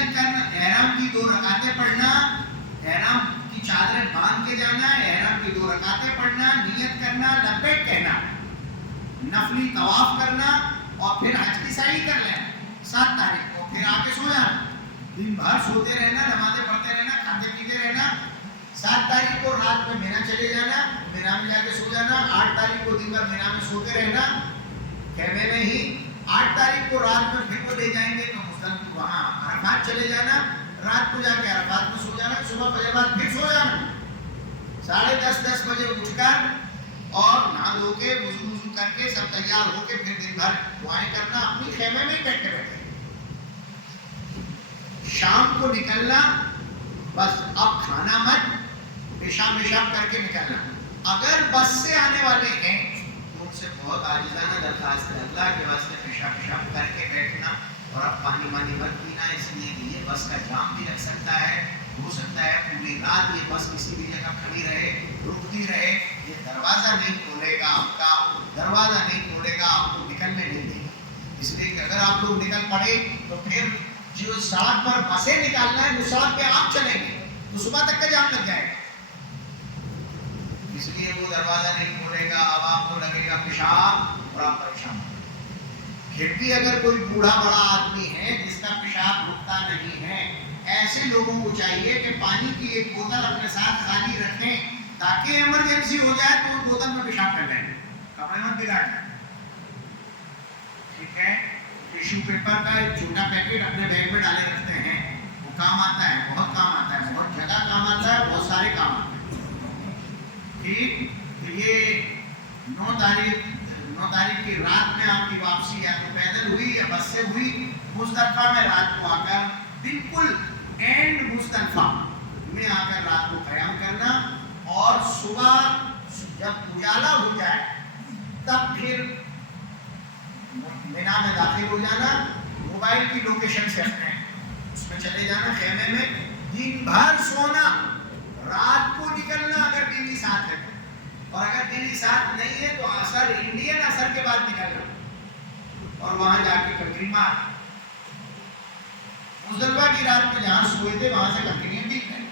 نیت کرنا، احرام کی 2 رکعتیں پڑھنا، احرام کی چادریں باندھ کے جانا، احرام کی 2 رکعتیں پڑھنا، نیت کرنا، لبیک کہنا، نفلی طواف کرنا اور پھر حج کی سعی کر لینا 7 تاریخ کو، پھر آ کے سو جانا، دن بھر سوتے رہنا، نمازیں پڑھتے رہنا، کھاتے پیتے رہنا۔ 7 تاریخ کو رات میں مینا چلے جانا، مینا میں جا کے سو جانا۔ 8 تاریخ کو دن بھر مینا میں سوتے رہنا خیمے میں ہی۔ 8 تاریخ کو رات میں پھر کو لے جائیں گے تو مزدلفہ وہاں عرفات چلے جانا، رات کو جا کے عرفات میں سو جانا، صبح فجر بعد پھر سو جانا، 10:30 بجے اٹھ کر اور نہا دھو کے وضو کر کے سب تیار ہو کے پھر دن بھر دعائیں کرنا، اپنی خیمے میں ہی بیٹھے بیٹھے۔ شام کو نکلنا، بس اب کھانا مت، پیشاب کر کے نکلنا۔ اگر بس سے آنے والے ہیں تو ان سے بہت عاجزانہ درخواست ہے، اللہ کے واسطے پیشاب کر کے بیٹھنا، اور اب پانی مت پینا، اس لیے کہ یہ بس کا جام بھی لگ سکتا ہے، ہو سکتا ہے پوری رات یہ بس کسی بھی جگہ کھڑی رہے، رکتی رہے، یہ دروازہ نہیں کھولے گا، آپ کا دروازہ نہیں کھولے گا، آپ کو نکلنے نہیں دے گا۔ اس لیے کہ اگر آپ لوگ نکل پڑے تو پھر جو سڑک پر بسیں نکالنا ہے، جو سڑک پہ آپ چلیں گے تو صبح تک کا جام لگ جائے گا، اس لیے وہ دروازہ نہیں کھولے گا، اب آپ کو لگے گا پیشاب اور آپ پریشان ہوں گے۔ پھر بھی اگر کوئی بوڑھا بڑا آدمی ہے جس کا پیشاب رکتا نہیں ہے، ایسے لوگوں کو چاہیے کہ پانی کی ایک بوتل اپنے ساتھ خالی رکھیں، تاکہ ایمرجنسی ہو جائے تو اس بوتل میں پیشاب کر لیں، کپڑے مت بگاڑیں، ٹھیک ہے۔ ٹیشو پیپر کا ایک چھوٹا پیکٹ اپنے بیگ میں ڈالے رکھتے ہیں، وہ کام آتا ہے، بہت کام آتا ہے، بہت جگہ کام آتا ہے، بہت سارے کام آتے ہیں، ٹھیک۔ تو یہ 9 تاریخ کی رات میں آپ کی واپسی یا تو پیدل ہوئی یا بس سے ہوئی، مزدلفہ میں رات کو آ کر بالکل اینڈ مزدلفہ میں آ کر رات کو قیام کرنا، اور صبح جب اجالا ہو جائے تب پھر مینا میں داخل ہو جانا، موبائل کی لوکیشن سے اپنے اس میں چلے جانا خیمے میں، دن بھر سونا، رات کو نکلنا اگر بیوی ساتھ ہے، اور اگر بیوی ساتھ نہیں ہے تو عصر، انڈین عصر کے بعد نکلنا، اور وہاں جا کے کنکری مار، مزدلفہ کی رات میں جہاں سوئے تھے وہاں سے کنکریاں بیچنا ہے،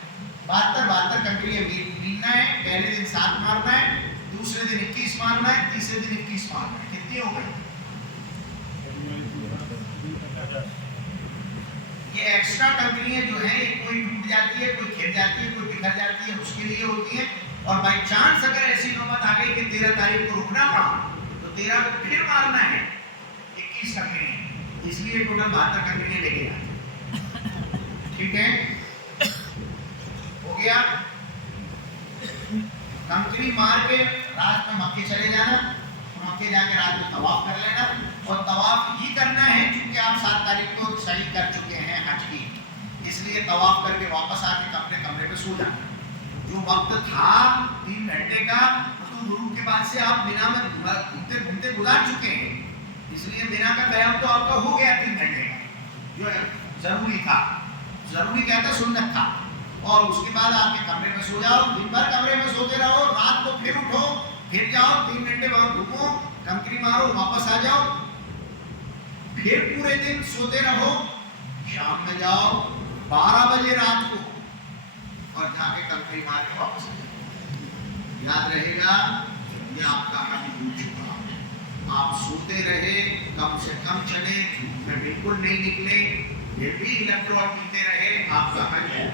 72 کنکریاں بیچنا ہے، پہلے دن 7 مارنا ہے، دوسرے دن 21 مارنا ہے، تیسرے دن 21 مارنا ہے، کتنی ہو گئی؟ یہ ایکسٹرا کنکریاں جو ہیں یہ کوئی ٹوٹ جاتی ہے، کوئی کھل جاتی ہے، کوئی بکھر جاتی ہے، اس کے لیے ہوتی ہے، اور بائی چانس اگر ایسی نوبت آ گئی کہ 13 تاریخ کو رکنا پڑا تو 13 کو پھر مارنا ہے 21 کنکریاں، اس لیے ٹوٹل 72 کنکریاں لے کے آتے، ٹھیک ہے، ہو گیا۔ کنکری مار کے رات میں مکے چلے جانا، مکے جا کے رات میں طواف کر لینا، اور طواف ہی کرنا ہے چونکہ آپ 7 تاریخ کو صحیح کر چکے ہیں حج کی، اس لیے طواف کر کے واپس آ کے اپنے کمرے پہ سو جانا۔ جو وقت تھا 3 گھنٹے کا، تو غروب کے بعد سے آپ مینا میں گھومتے گھومتے گزار چکے ہیں، اس لیے مینا کا قیام تو آپ کا ہو گیا 3 گھنٹے کا، جو ضروری تھا، ضروری کہتا سنت تھا، اور اس کے بعد آپ کے کمرے میں سو جاؤ، دن بھر کمرے میں سوتے رہو، رات کو پھر اٹھو، پھر جاؤ 3 گھنٹے وہاں گھومو، کنکری مارو، واپس آ جاؤ، پھر پورے دن سوتے رہو، شام میں جاؤ 12 بجے رات کو، اور جا کے کنکری مار کے واپس آ جاؤ۔ یاد رہے گا یہ آپ کا حج ہو چکا، آپ سوتے رہے، کم سے کم چلے، دھوپ میں بالکل نہیں نکلے، پھر بھی الیکٹرول پیتے رہے، آپ کا حج ہے،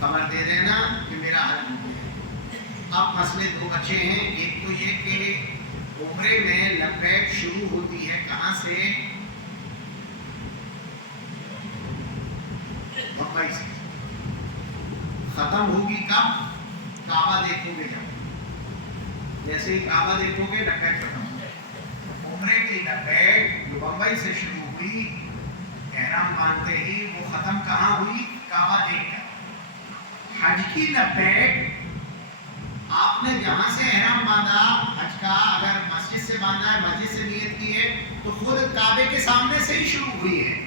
خبر دے دینا کہ میرا حج ہو گیا۔ اب مسئلے 2 بچے ہیں، ایک تو یہ کہ عمرے میں لبیک شروع ہوتی ہے کہاں سے؟ مکہ سے، ختم ہوگی کب؟ کعبہ دیکھو گے جب، جیسے ہی کعبہ دیکھو گے لبیک ختم ہو جائے۔ عمرے کی لبیک جو بمبئی سے شروع ہوئی، احرام باندھتے ہی، وہ ختم کہاں ہوئی؟ کعبہ دیکھ کر۔ حج کی لبیک آپ نے جہاں سے احرام باندھا حج کا، اگر مسجد سے باندھا ہے، مسجد سے نیت کی ہے، تو خود کعبے کے سامنے سے ہی شروع ہوئی ہے،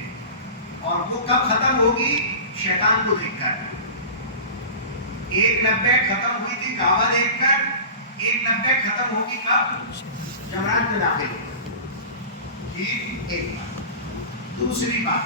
اور وہ کب ختم ہوگی؟ شیطان کو دیکھ کر۔ ایک لبیک ختم ہوئی تھی کعبہ دیکھ کر، ایک لبیک ختم ہوگی کب؟ جمرات میں داخل ہو۔ ٹھیک، ایک بات۔ دوسری بات،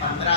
15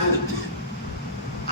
2,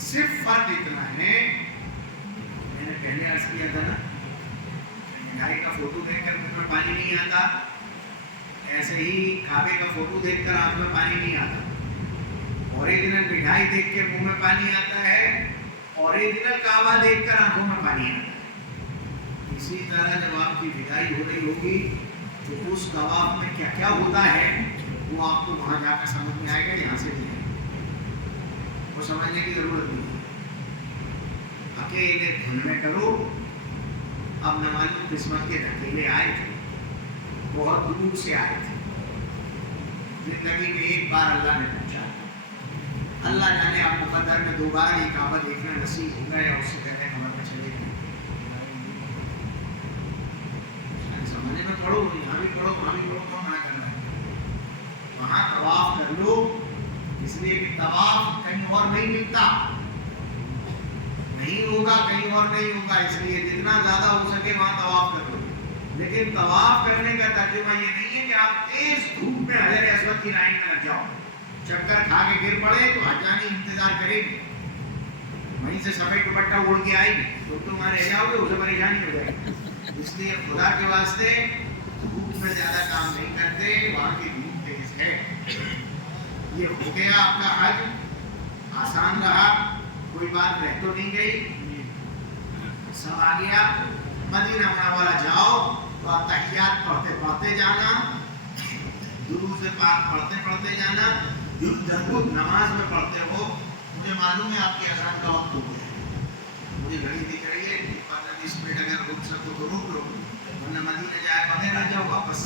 صرف فرق اتنا ہے، میں نے پہلے عرض کیا تھا نا، مٹھائی کا فوٹو دیکھ کر منہ میں پانی نہیں آتا، ایسے ہی کعبے کا فوٹو دیکھ کر آنکھ میں پانی نہیں آتا، اوریجنل مٹھائی دیکھ کے منہ میں پانی آتا ہے، اوریجنل کعبہ دیکھ کر آنکھوں میں پانی آتا ہے۔ اسی طرح جب آپ کی بدائی ہو رہی ہوگی تو اس طواف میں کیا کیا ہوتا ہے وہ آپ کو وہاں جا کر سمجھ میں آئے گا، یہاں سے نہیں آئے گا، وہ سمجھنے کی ضرورت نہیں ہے۔ اکیلے دھن میں کرو۔ اب نمازی قسمت کے دھکیلے آئے تھے، بہت دور سے آئے تھے، زندگی میں ایک بار اللہ نے پوچھا، اللہ جانے آپ مقدر میں دوبارہ یہ کعبہ دیکھنا نصیب ہوگا یا اس سے پہلے خبر میں چلے گا۔ سمجھنے میں پڑھو، یہاں بھی پڑھو وہاں بھی پڑھو، تو منع کرنا ہے، وہاں طواف کر لو، اس لیے کہ طواف کہیں اور نہیں ملتا، نہیں ہوگا کہیں اور نہیں ہوگا، اس لیے جتنا زیادہ ہو سکے وہاں طواف کر لو۔ لیکن طواف کرنے کا ترجمہ یہ نہیں ہے کہ آپ تیز دھوپ میں حجر اسود کی لائن میں لگ جاؤ، چکر کھا کے گر پڑے تو حجانی انتظار کرے گی، وہیں سے سفید دوپٹہ اوڑھ کے آئے گی تو تم وہاں رہ جاؤ گے، اسے پریشانی ہو جائے گی۔ اس لیے خدا کے واسطے دھوپ میں زیادہ کام نہیں کرتے، وہاں کی دھوپ تیز ہے۔ یہ ہو گیا آپ کا حج، آسان رہا، کوئی بات رہ تو نہیں گئی، سب آ گیا۔ مدینہ منورہ جاؤ تو تحیات پڑھتے پڑھتے جانا، درود پاک پڑھتے پڑھتے جانا، درود نماز میں پڑھتے ہو۔ مجھے معلوم ہے آپ کی اذان کا وقت ہو گیا ہے، مجھے گھڑی دکھ رہی ہے، 15-20 منٹ اگر رک سکو تو رک لو، ورنہ مدینہ جائے بغیر آ جاؤ واپس۔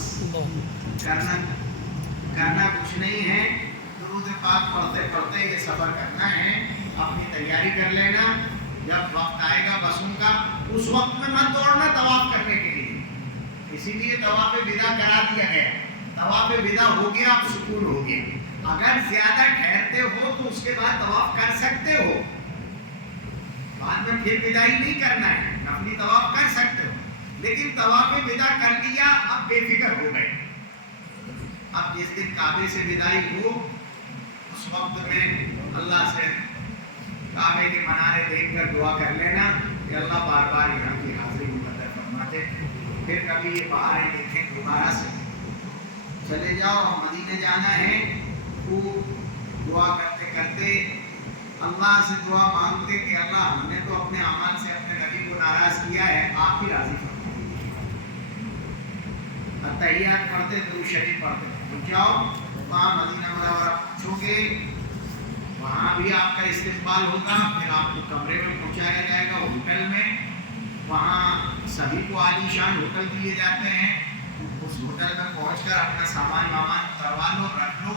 کرنا کچھ نہیں ہے، درود پاک پڑھتے پڑھتے یہ سفر کرنا ہے، اپنی تیاری کر لینا، جب وقت آئے گا بسوں کا اس وقت میں مت دوڑنا طواف کرنے کے لیے، اسی لیے طواف ودا کرا دیا گیا، طواف ودا ہو گیا، آپ سکون ہو گیا۔ اگر زیادہ ٹھہرتے ہو تو اس کے بعد طواف کر سکتے ہو، بعد میں پھر بدائی نہیں کرنا ہے، نفلی طواف کر سکتے ہو، لیکن طواف ودا کر لیا اب بے فکر ہو گئے۔ اب جس دن کعبے سے بدائی ہو اس وقت میں اللہ سے کعبے کے منارے دیکھ کر دعا کر لینا کہ اللہ بار بار یہاں کی حاضری مقدر فرما دے، پھر کبھی یہ بہاریں دیکھیں دوبارہ سے چلے جاؤ۔ مدینے جانا ہے، خوب دعا کرتے کرتے اللہ سے دعا مانگتے کہ اللہ ہم نے تو اپنے اعمال سے اپنے نبی کو ناراض کیا ہے، آپ ہی راضی فرمائیے۔ تحیات پڑھتے درود شریف پڑھتے پہنچ جاؤ، وہاں مدینہ منورہ پہنچو گے، وہاں بھی آپ کا استقبال ہوگا، پھر آپ کو کمرے میں پہنچایا جائے گا ہوٹل میں، وہاں سبھی کو عالی شان ہوٹل دیے جاتے ہیں، اس ہوٹل میں پہنچ کر اپنا سامان وامان اتروا لو، رکھ لو،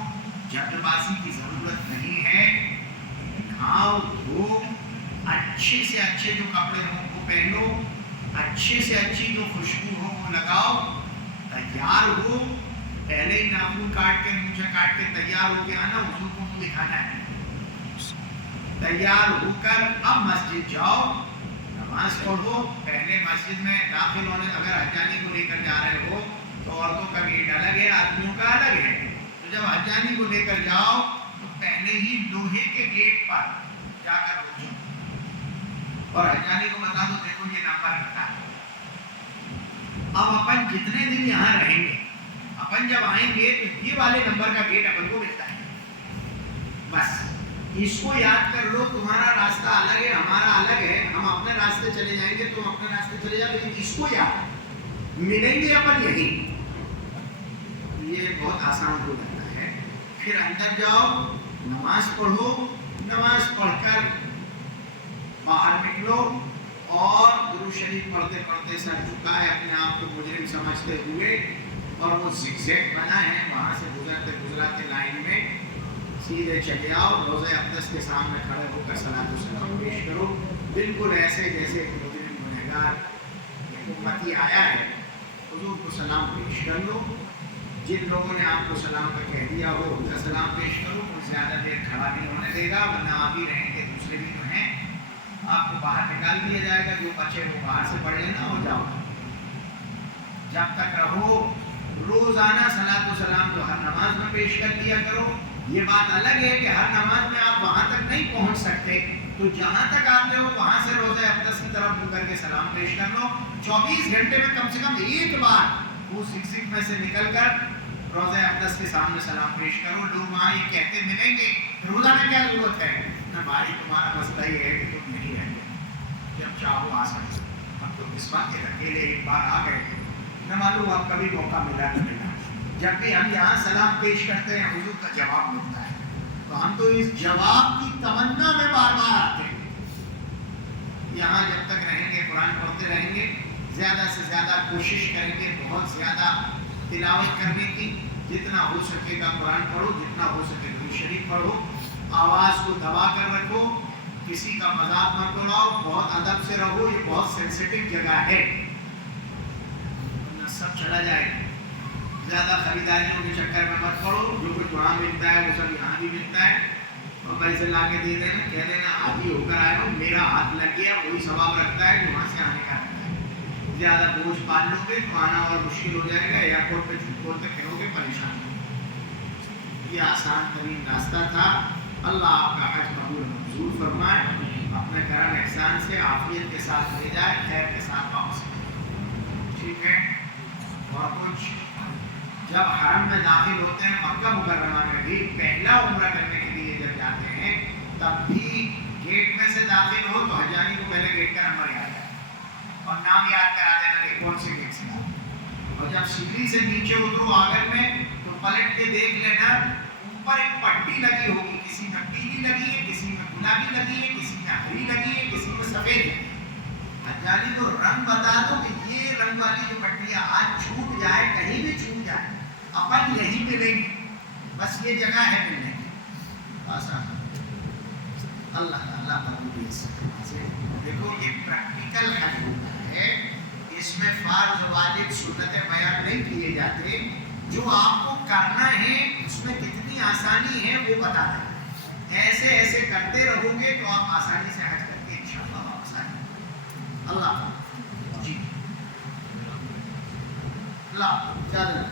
جلد بازی کی ضرورت نہیں ہے، کھاؤ دھو، اچھے سے اچھے جو کپڑے ہوں وہ پہنو، اچھے سے اچھی جو خوشبو ہو وہ لگاؤ، تیار ہو، پہلے ہی ناخن کاٹ کے مونچھیں کاٹ کے تیار ہو کے آنا، حضور کو منہ دکھانا ہے۔ تیار ہو کر اب مسجد جاؤ، نماز پڑھو۔ پہلے مسجد میں داخل ہونے اگر حجانی کو لے کر جا رہے ہو تو عورتوں کا گیٹ الگ ہے، آدمیوں کا الگ ہے، تو جب حجانی کو لے کر جاؤ تو پہلے ہی لوہے کے گیٹ پر جا کر رک جاؤ اور حجانی کو بتا دو دیکھو یہ نمبر لکھا ہے۔ اب اپن جتنے دن یہاں رہیں گے، اپن جب آئیں گے تو یہ والے نمبر کا گیٹ اپن کو ملتا ہے، بس اس کو یاد کر لو۔ تمہارا راستہ الگ ہے، ہمارا الگ ہے، ہم اپنے راستے چلے جائیں گے، تم اپنے راستے چلے جاؤ، لیکن اس کو یاد ملیں گے اپن یہیں۔ یہ بہت آسان ہو جاتا ہے۔ پھر اندر جاؤ، نماز پڑھو، نماز پڑھ کر باہر نکلو اور درود شریف پڑھتے پڑھتے سر جھکائے اپنے آپ کو مجرم سمجھتے ہوئے، اور وہ زگزیگ بنا ہے وہاں سے گزرتے گزراتے لائن میں سیدھے چلے آؤ، روضہ اقدس کے سامنے کھڑے ہو کر صلاۃ و سلام پیش کرو، بالکل ایسے جیسے ایک مجرم گنہگار امتی آیا ہے، حضور کو سلام پیش کر لو۔ جن لوگوں نے آپ کو سلام کا کہہ دیا ہو ان کا سلام پیش کرو، کوئی زیادہ دیر کھڑا نہیں ہونے دے گا، ورنہ آپ ہی رہیں گے، دوسرے بھی تو ہیں، آپ کو باہر نکال دیا جائے گا، جو بچے وہ باہر سے پڑھ لینا اور جاؤ۔ جب تک رہو روزانہ صلاۃ و سلام تو ہر نماز میں پیش کر دیا کرو۔ یہ بات الگ ہے کہ ہر نماز میں آپ وہاں تک نہیں پہنچ سکتے، تو جہاں تک آتے ہو وہاں سے روزہ اقدس کی طرف منہ کر کے سلام پیش کر لو. 24 گھنٹے میں کم سے کم ایک بار وہ سکھ میں سے نکل کر روزہ اقدس کے سامنے سلام پیش کرو. لوگ وہاں یہ کہتے ملیں گے روزانہ کیا ضرورت ہے نہ بھائی, تمہارا مسئلہ یہ ہے کہ تم نہیں رہتے, جب چاہو آ سکتے. اب تو اس بات کے اکیلے ایک بار آ گئے نہ معلوم اب کبھی موقع ملا نہ ملا. جب بھی ہم یہاں سلام پیش کرتے ہیں حضور کا جواب ملتا ہے, تو ہم تو اس جواب کی تمنا میں بار بار آتے ہیں. یہاں جب تک رہیں گے قرآن پڑھتے رہیں گے, زیادہ سے زیادہ کوشش کریں گے بہت زیادہ تلاوت کرنے کی. جتنا ہو سکے گا قرآن پڑھو, جتنا ہو سکے درود شریف پڑھو, آواز کو دبا کر رکھو, کسی کا مذاق مت اڑاؤ, بہت ادب سے رہو. یہ بہت سینسیٹیو جگہ ہے, ورنہ سب چلا جائے گا. زیادہ خریداریوں کے چکر میں مت پڑو. جو کچھ وہاں ملتا ہے وہ سب یہاں بھی ملتا ہے. اور پیسے لا کے دے دینا, کہہ دینا آدھی ہو کر آئے ہو, میرا ہاتھ لگ گیا, وہی ثواب رکھتا ہے جو وہاں سے آنے کا رکھتا ہے. زیادہ بوجھ پال لو گے تو آنا اور مشکل ہو جائے گا. ایئرپورٹ پہ جھوٹ بولتے پھرو گے, پریشان ہو. یہ آسان ترین راستہ تھا. اللہ آپ کا حج قبول منظور فرمائے, اپنے کرم احسان سے عافیت کے ساتھ لے جائے, خیر کے ساتھ واپس کرے. ٹھیک ہے. اور کچھ جب حرم میں داخل ہوتے ہیں مکہ مکرمہ میں بھی پہلا عمرہ کرنے کے لیے جب جاتے ہیں تب بھی گیٹ میں سے داخل ہو تو حجانی کو پہلے گیٹ کا نمبر یاد ہے اور نام یاد کرا دینا کہ کون سے گیٹ سے آ. اور جب سیڑھی سے نیچے اترو آگن میں تو پلٹ کے دیکھ لینا, اوپر ایک پٹی لگی ہوگی, کسی میں پیلی لگی ہے, کسی میں گلابی لگی ہے, کسی میں ہری لگی ہے, کسی میں سفید ہے. حجانی کو رنگ بتا دو کہ یہ رنگ والی جو پٹی ہے آج چھوٹ جائے, کہیں بھی چھوٹ جائے, اپن یہی ملیں گے, بس یہ جگہ ہے ملنے کی. آسان. اللہ تعالیٰ قبول سے. دیکھو یہ پریکٹیکل حج ہوتا ہے, اس میں فرض واجب سنتیں بیان نہیں کیے جاتے. جو آپ کو کرنا ہے اس میں کتنی آسانی ہے وہ بتا دیں. ایسے ایسے کرتے رہو گے تو آپ آسانی سے حج کر کے انشاءاللہ واپس آئیں گے. اللہ جی اللہ زیادہ